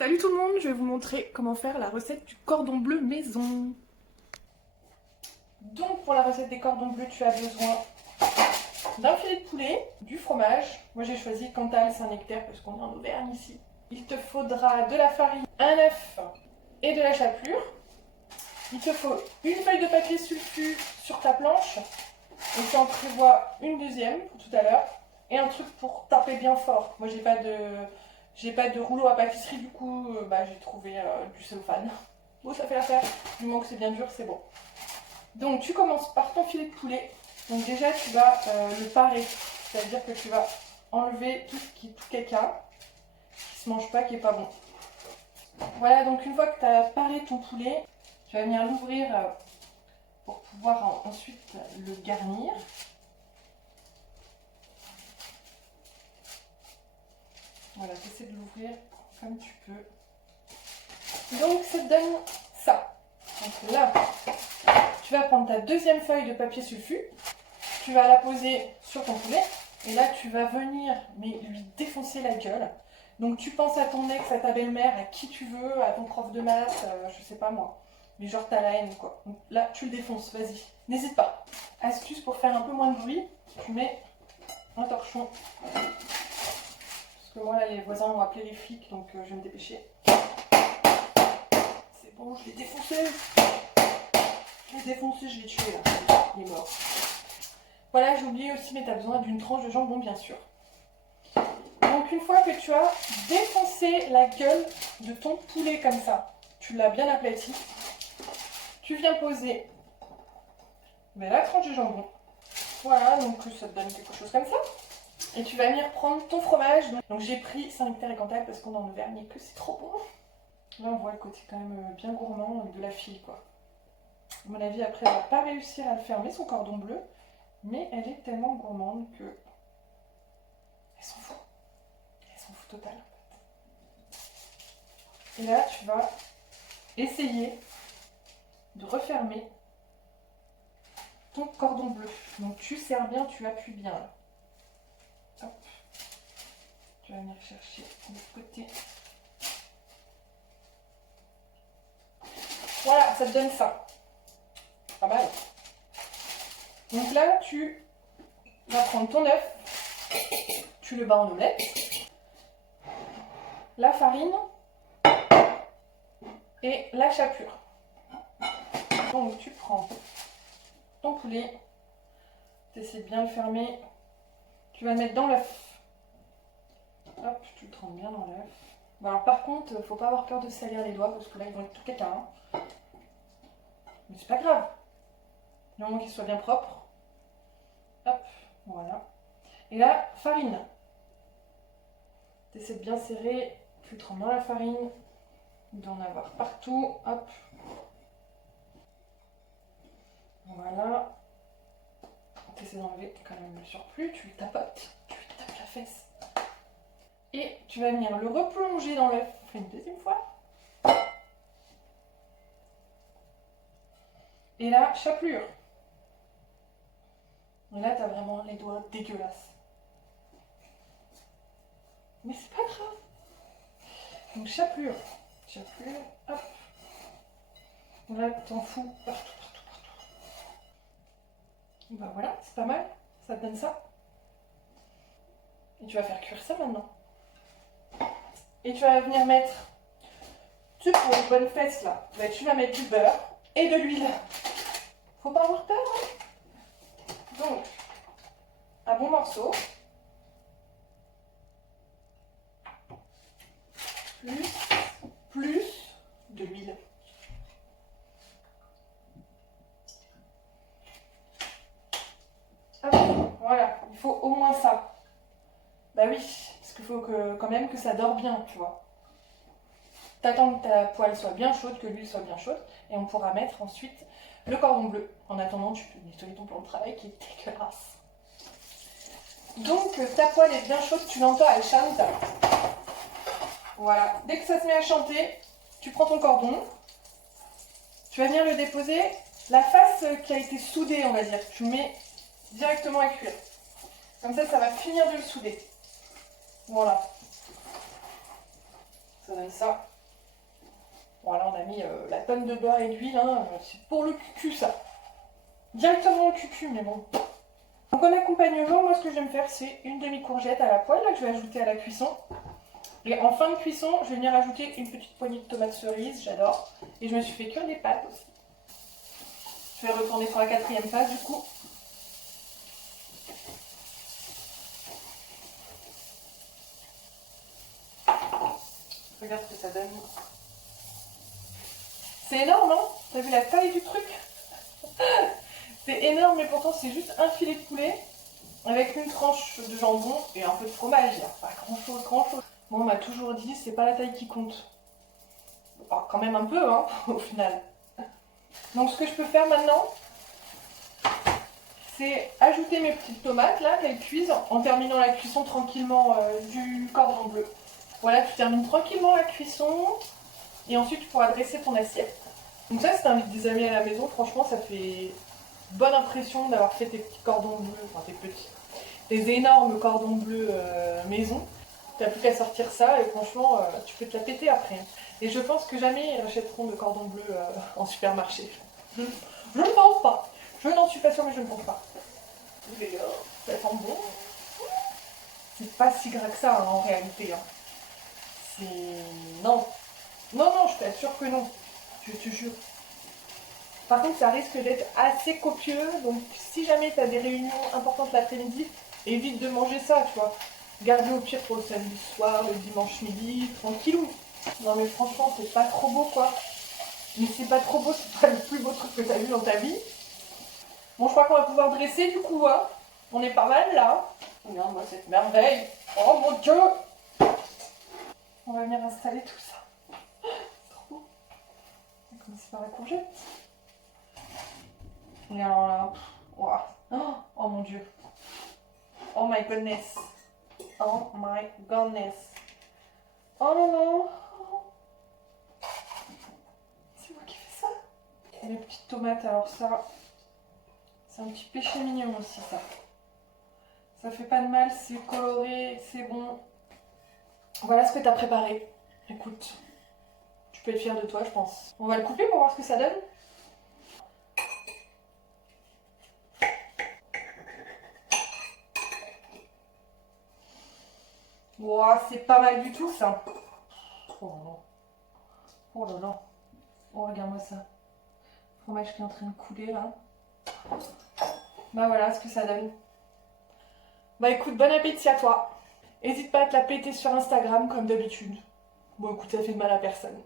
Salut tout le monde, je vais vous montrer comment faire la recette du cordon bleu maison. Donc pour la recette des cordons bleus, tu as besoin d'un filet de poulet, du fromage. Moi j'ai choisi Cantal Saint-Nectaire parce qu'on est en Auvergne ici. Il te faudra de la farine, un œuf et de la chapelure. Il te faut une feuille de papier sulfu sur ta planche. Et tu en prévois une deuxième pour tout à l'heure. Et un truc pour taper bien fort. Moi j'ai pas de rouleau à pâtisserie, du coup j'ai trouvé du cellophane. Bon, ça fait l'affaire, du moment que c'est bien dur, c'est bon. Donc tu commences par ton filet de poulet. Donc déjà tu vas le parer, c'est-à-dire que tu vas enlever tout ce qui est tout caca, qui se mange pas, qui est pas bon. Voilà, donc une fois que tu as paré ton poulet, tu vas venir l'ouvrir pour pouvoir ensuite le garnir. Voilà, tu essaies de l'ouvrir comme tu peux. Donc ça te donne ça. Donc là, tu vas prendre ta deuxième feuille de papier sulfu, tu vas la poser sur ton poulet, et là tu vas venir lui défoncer la gueule. Donc tu penses à ton ex, à ta belle-mère, à qui tu veux, à ton prof de maths, je sais pas moi. Mais genre t'as la haine quoi. Donc là tu le défonces, vas-y, n'hésite pas. Astuce pour faire un peu moins de bruit, tu mets un torchon. Parce que moi là les voisins ont appelé les flics, donc je vais me dépêcher. C'est bon, je l'ai défoncé. Je l'ai défoncé, je l'ai tué là. Il est mort. Voilà, j'ai oublié aussi, mais tu as besoin d'une tranche de jambon bien sûr. Donc une fois que tu as défoncé la gueule de ton poulet comme ça, tu l'as bien aplati, tu viens poser la tranche de jambon. Voilà, donc ça te donne quelque chose comme ça. Et tu vas venir prendre ton fromage. Donc j'ai pris Saint-Nectaire et Cantal parce qu'on est en Auvergne et que c'est trop bon. Là on voit le côté quand même bien gourmand de la fille quoi. À mon avis après elle va pas réussir à le fermer son cordon bleu. Mais elle est tellement gourmande que elle s'en fout. Elle s'en fout total en fait. Et là tu vas essayer de refermer ton cordon bleu. Donc tu serres bien, tu appuies bien là. Hop. Tu vas venir chercher de l'autre côté. Voilà, ça te donne ça. Pas mal. Donc là, tu vas prendre ton œuf, tu le bats en omelette, la farine et la chapelure. Donc tu prends ton poulet, tu essaies de bien le fermer, tu vas le mettre dans l'œuf. Hop, tu le trempes bien dans l'œuf. Bon, alors par contre, faut pas avoir peur de salir les doigts parce que là ils vont être tout caca. Hein. Mais c'est pas grave. Du moment qu'il soit bien propre. Hop, voilà. Et là, farine. Tu essaies de bien serrer, tu le trempes dans la farine, d'en avoir partout. Hop. Voilà. Tu essaies d'enlever quand même le surplus, tu le tapotes, tu le tapes la fesse. Et tu vas venir le replonger dans l'œuf une deuxième fois. Et là, chapelure. Et là, t'as vraiment les doigts dégueulasses. Mais c'est pas grave. Donc chapelure. Chapelure, hop. Là, t'en fous partout. Et bah voilà, c'est pas mal. Ça te donne ça. Et tu vas faire cuire ça maintenant. Et tu vas venir mettre, tu pour une bonne fesse là, tu vas mettre du beurre et de l'huile. Faut pas avoir peur. Hein. Donc, un bon morceau. Plus de l'huile. Hop, voilà, il faut au moins ça. Bah oui, parce qu'il faut quand même que ça dore bien, tu vois. T'attends que ta poêle soit bien chaude, que l'huile soit bien chaude, et on pourra mettre ensuite le cordon bleu. En attendant, tu peux nettoyer ton plan de travail qui est dégueulasse. Donc ta poêle est bien chaude, tu l'entends, elle chante. Voilà, dès que ça se met à chanter, tu prends ton cordon, tu vas venir le déposer, la face qui a été soudée, on va dire, tu mets directement à cuire. Comme ça va finir de le souder. Voilà. Ça donne ça. Voilà, on a mis la tonne de beurre et d'huile, hein. C'est pour le cucu ça. Directement au cucu, mais bon. Donc en accompagnement, moi ce que je vais me faire, c'est une demi-courgette à la poêle, là, que je vais ajouter à la cuisson. Et en fin de cuisson, je vais venir ajouter une petite poignée de tomates cerises, j'adore. Et je me suis fait cuire des pâtes aussi. Je vais retourner sur la 4e phase du coup. Regarde ce que ça donne. C'est énorme, hein? T'as vu la taille du truc? C'est énorme, mais pourtant c'est juste un filet de poulet avec une tranche de jambon et un peu de fromage. Il n'y a pas grand-chose, grand-chose. Moi, on m'a toujours dit, c'est pas la taille qui compte. Alors, quand même un peu, hein, au final. Donc, ce que je peux faire maintenant, c'est ajouter mes petites tomates, là, qu'elles cuisent, en terminant la cuisson tranquillement du cordon bleu. Voilà, tu termines tranquillement la cuisson, et ensuite tu pourras dresser ton assiette. Donc ça, si t'invites des amis à la maison, franchement, ça fait bonne impression d'avoir fait tes petits cordons bleus, enfin tes petits, tes énormes cordons bleus maison. T'as plus qu'à sortir ça et franchement, tu peux te la péter après. Et je pense que jamais ils rachèteront de cordons bleus en supermarché. Je ne pense pas. Je n'en suis pas sûre, mais je ne pense pas. Ça sent bon. C'est pas si gras que ça hein, en réalité. Hein. C'est... Non. Non, non, je t'assure que non. Je te jure. Par contre, ça risque d'être assez copieux. Donc, si jamais tu as des réunions importantes l'après-midi, évite de manger ça, tu vois. Gardez au pire pour le samedi soir, le dimanche midi, tranquillou. Non mais franchement, c'est pas trop beau, quoi. Mais c'est pas trop beau, c'est pas le plus beau truc que tu as vu dans ta vie. Bon, je crois qu'on va pouvoir dresser, du coup, hein. On est pas mal, là. Regarde-moi cette merveille. Oh mon Dieu! On va venir installer tout ça. C'est trop beau. On va commencer par la courgette. Et alors là, wow. Oh mon Dieu. Oh my goodness. Oh my goodness. Oh non non. C'est moi qui fais ça. Les petites tomates, alors ça, c'est un petit péché mignon aussi ça. Ça fait pas de mal, c'est coloré, c'est bon. Voilà ce que t'as préparé. Écoute, tu peux être fière de toi, je pense. On va le couper pour voir ce que ça donne. Wow, c'est pas mal du tout ça. Oh là là. Oh là là. Oh, regarde-moi ça. Le fromage qui est en train de couler là. Bah voilà ce que ça donne. Bah écoute, bon appétit à toi. N'hésite pas à te la péter sur Instagram comme d'habitude. Bon écoute, ça fait de mal à personne.